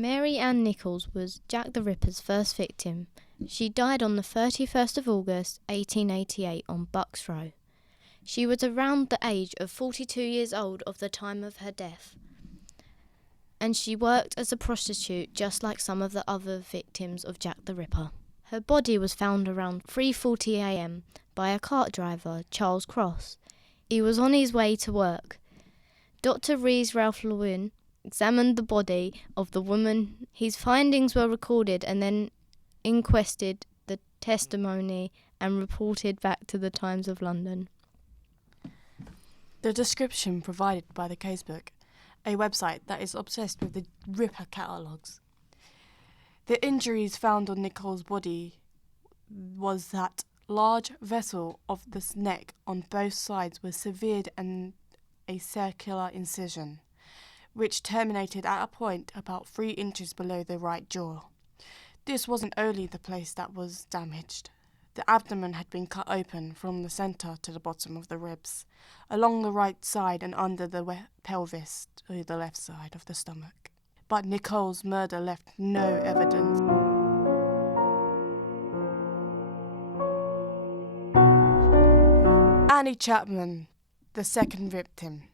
Mary Ann Nichols was Jack the Ripper's first victim. She died on the 31st of August 1888 on Bucks Row. She was around the age of 42 years old of the time of her death, and she worked as a prostitute just like some of the other victims of Jack the Ripper. Her body was found around 3:40 a.m. by a cart driver, Charles Cross. He was on his way to work. Dr. Rhys Ralph Lewin examined the body of the woman. His findings were recorded and then inquested the testimony and reported back to the Times of London. The description provided by the Casebook, a website that is obsessed with the Ripper catalogues. The injuries found on Nichols' body was that large vessel of the neck on both sides was severed and a circular incision, which terminated at a point about 3 inches below the right jaw. This wasn't only the place that was damaged. The abdomen had been cut open from the centre to the bottom of the ribs, along the right side and under the pelvis to the left side of the stomach. But Nichols' murder left no evidence. Annie Chapman, the second victim.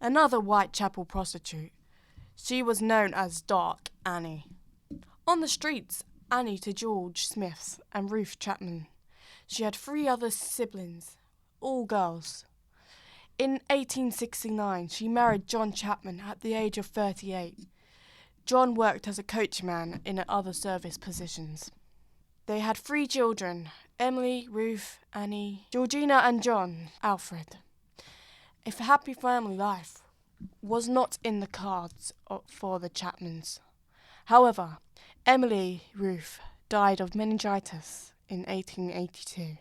Another Whitechapel prostitute. She was known as Dark Annie. On the streets, Annie to George Smiths and Ruth Chapman. She had 3 other siblings, all girls. In 1869, she married John Chapman at the age of 38. John worked as a coachman in other service positions. They had 3 children, Emily, Ruth, Annie, Georgina and John Alfred. A happy family life was not in the cards for the Chapmans. However, Emily Ruth died of meningitis in 1882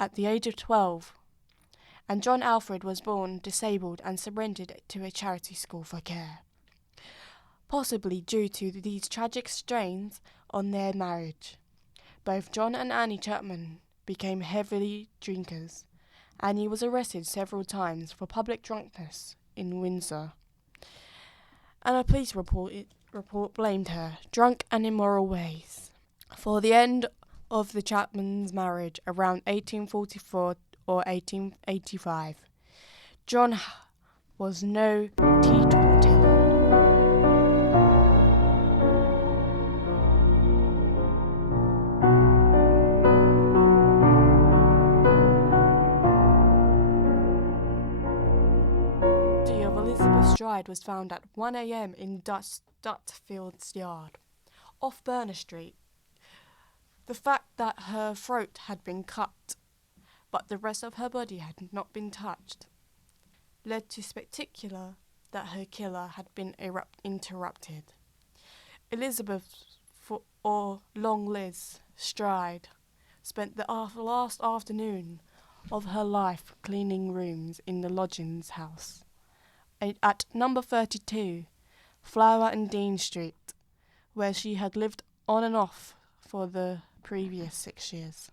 at the age of 12, and John Alfred was born disabled and surrendered to a charity school for care, possibly due to these tragic strains on their marriage. Both John and Annie Chapman became heavy drinkers. Annie was arrested several times for public drunkenness in Windsor, and a police report blamed her, drunk and immoral ways, for the end of the Chapmans' marriage around 1844 or 1885. John was no teetotaler. Stride was found at 1 a.m. in Dutfield's yard, off Burner Street. The fact that her throat had been cut, but the rest of her body had not been touched, led to speculation that her killer had been interrupted. Elizabeth, or Long Liz Stride, spent the last afternoon of her life cleaning rooms in the lodgings house at number 32, Flower and Dean Street, where she had lived on and off for the previous 6 years.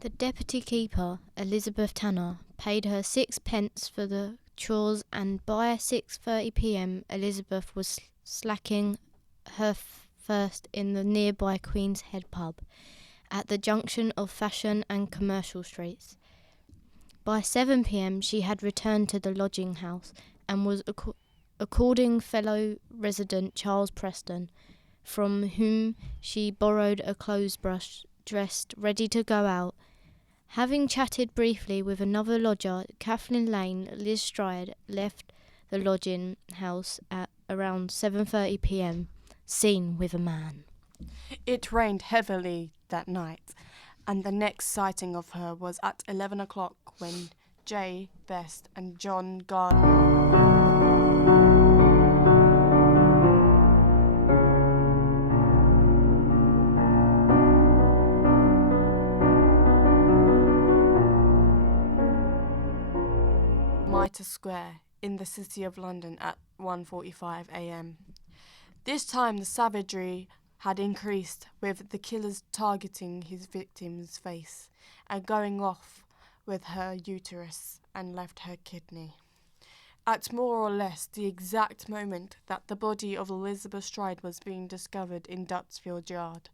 The deputy keeper, Elizabeth Tanner, paid her 6 pence for the chores, and by 6:30 p.m. Elizabeth was slacking her thirst in the nearby Queen's Head pub at the junction of Fashion and Commercial Streets. By 7 p.m. she had returned to the lodging house and was according fellow resident Charles Preston, from whom she borrowed a clothes brush, dressed, ready to go out. Having chatted briefly with another lodger, Kathleen Lane, Liz Stride left the lodging house at around 7:30 p.m, seen with a man. It rained heavily that night, and the next sighting of her was at 11 o'clock when J. Best and John Gardner Mitre Square in the City of London at 1:45 a.m. This time the savagery had increased, with the killers targeting his victim's face and going off with her uterus and left her kidney. at more or less the exact moment that the body of Elizabeth Stride was being discovered in Dutsfield Yard.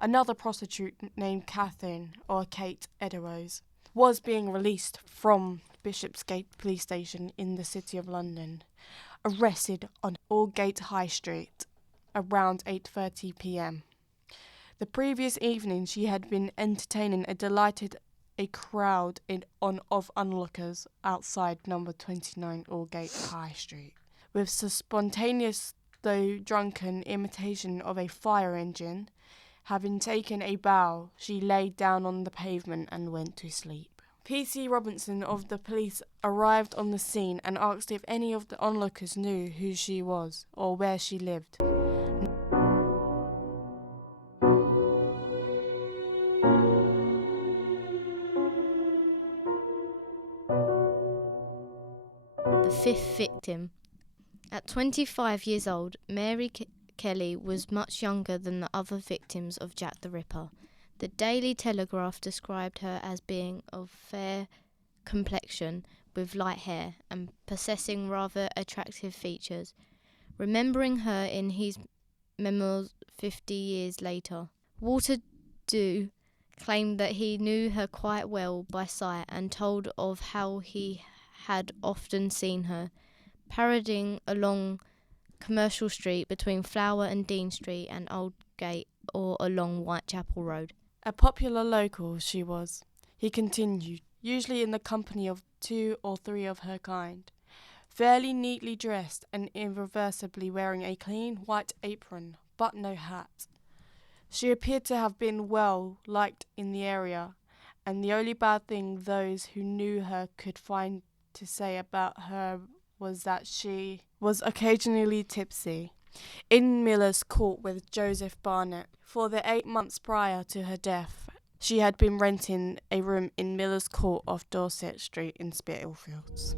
Another prostitute named Catherine, or Kate Eddowes, was being released from Bishopsgate Police Station in the City of London, arrested on Aldgate High Street around 8:30 p.m. The previous evening she had been entertaining a crowd of onlookers outside number 29 Aldgate High Street. With spontaneous though drunken imitation of a fire engine, having taken a bow, she laid down on the pavement and went to sleep. P.C. Robinson of the police arrived on the scene and asked if any of the onlookers knew who she was or where she lived. The fifth victim. At 25 years old, Mary Kelly was much younger than the other victims of Jack the Ripper. The Daily Telegraph described her as being of fair complexion, with light hair, and possessing rather attractive features. Remembering her in his memoirs 50 years later, Walter Dew claimed that he knew her quite well by sight and told of how he had often seen her parading along Commercial Street between Flower and Dean Street and Aldgate, or along Whitechapel Road. A popular local she was, he continued, usually in the company of 2 or 3 of her kind, fairly neatly dressed and irreversibly wearing a clean white apron, but no hat. She appeared to have been well liked in the area, and the only bad thing those who knew her could find to say about her was that she was occasionally tipsy. In Miller's Court with Joseph Barnett, for the 8 months prior to her death, she had been renting a room in Miller's Court off Dorset Street in Spitalfields.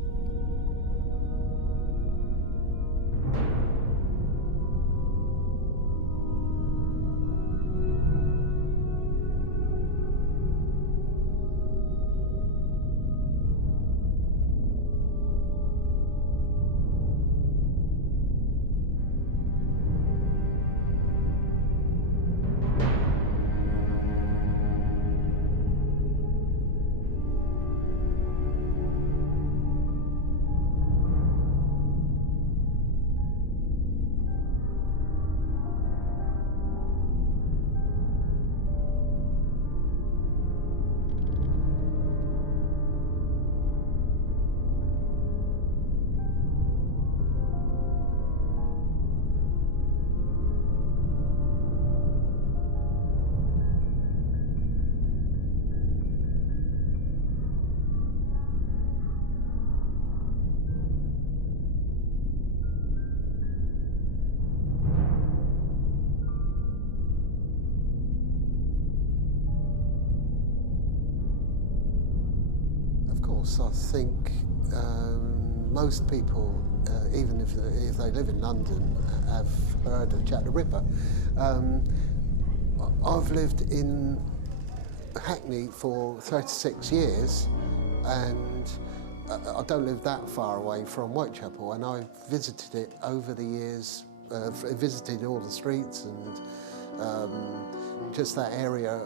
I think most people, even if they live in London, have heard of Jack the Ripper. I've lived in Hackney for 36 years, and I don't live that far away from Whitechapel, and I've visited it over the years, visited all the streets and just that area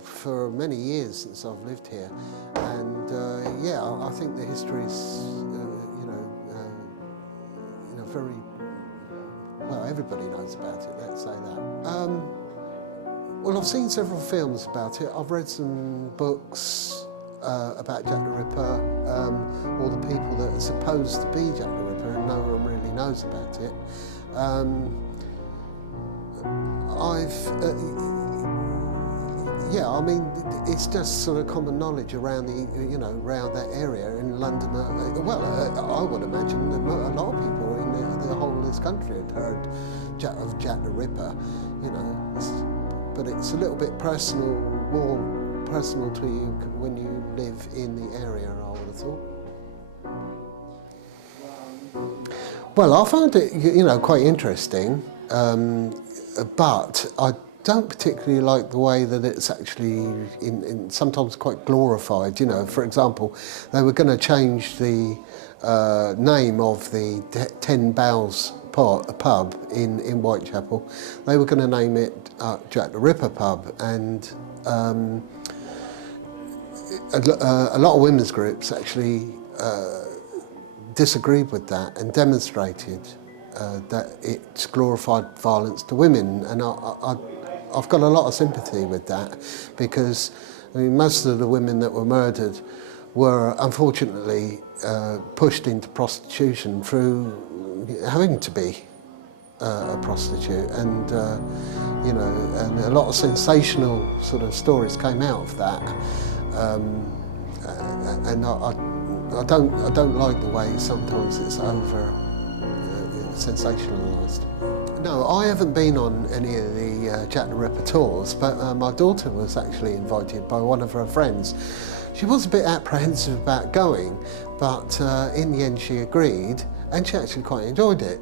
for many years since I've lived here. And yeah, I think the history is, very, well, everybody knows about it, let's say that. Well, I've seen several films about it. I've read some books about Jack the Ripper, or the people that are supposed to be Jack the Ripper, and no one really knows about it. Yeah, I mean, it's just sort of common knowledge around around that area in London. Well, I would imagine that a lot of people in the whole of this country had heard of Jack the Ripper, but it's a little bit personal, more personal to you when you live in the area, I would have thought. Well, I found it, quite interesting, but I don't particularly like the way that it's actually in sometimes quite glorified. You know, for example, they were going to change the name of the Ten Bells pub in Whitechapel. They were going to name it Jack the Ripper pub, and a lot of women's groups actually disagreed with that and demonstrated that it's glorified violence to women, and I've got a lot of sympathy with that, because I mean, most of the women that were murdered were unfortunately pushed into prostitution through having to be a prostitute, and you know, and a lot of sensational sort of stories came out of that, and I don't like the way sometimes it's over sensationalised. No, I haven't been on any of the Jack the Ripper tours, but my daughter was actually invited by one of her friends. She was a bit apprehensive about going, but in the end she agreed, and she actually quite enjoyed it.